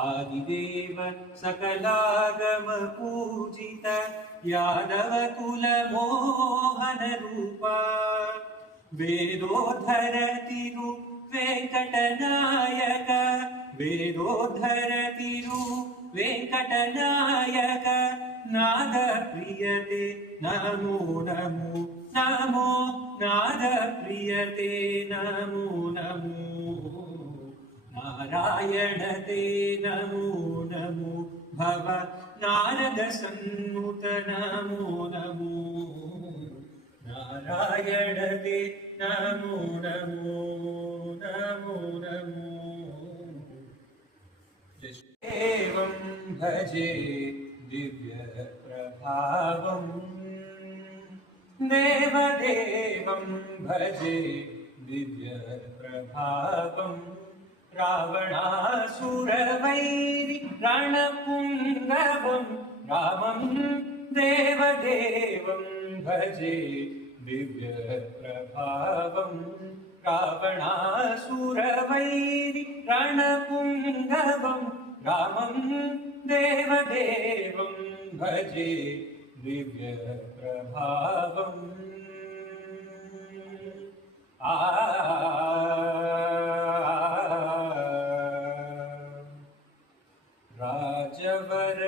आदिदेव सकलागम पूजित यादव कुल मोहन रूपा वेदोद्धर तिरु वेंकटनायक वेदोद्धर तिरु वेंकटनायक नाद प्रियते नमो नमो नमो नाद प्रियते नमो नमो नारायण ते नमो नमो भव नारद सन्नुत नमो नमो नारायण ते नमो नमो नमो नमो एवं भजे दिव्य प्रभावम् देवदेवं भजे दिव्य प्रभावम् रावणासुरवैरि रणपुङ्गवं रामं देवदेवं भजे दिव्य प्रभावम् रावणासुरवैरि रणपुङ्गवं रामं देवदेवं भजे दिव्य प्रभावम्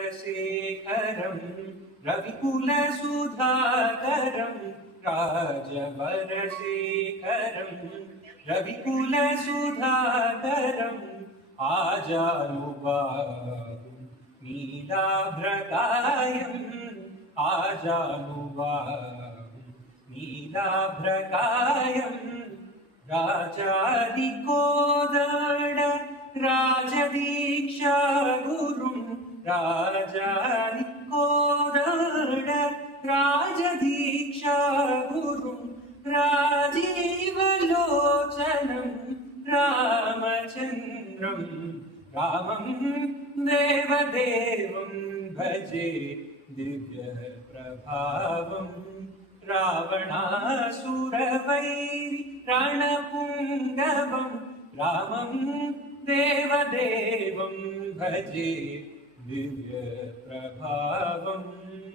राजवरशेखरं रविकुलसुधाकरं राजवरशेखरं रविकुलसुधाकरं आजानुबाहुं नीलाभ्रकायम् आजानुबाहुं नीलाभ्रकायम् राजादिकोदाड राजदीक्षा गुरुं राजादिकोदाड राजदीक्षा गुरुं राजीवलोचनं रामचन्द्रं रामं देवदेवं भजे दिव्य प्रभावम् रावणासुरवैरि रणपुङ्गवं रामं देवदेवं भजे दिव्य प्रभावम्।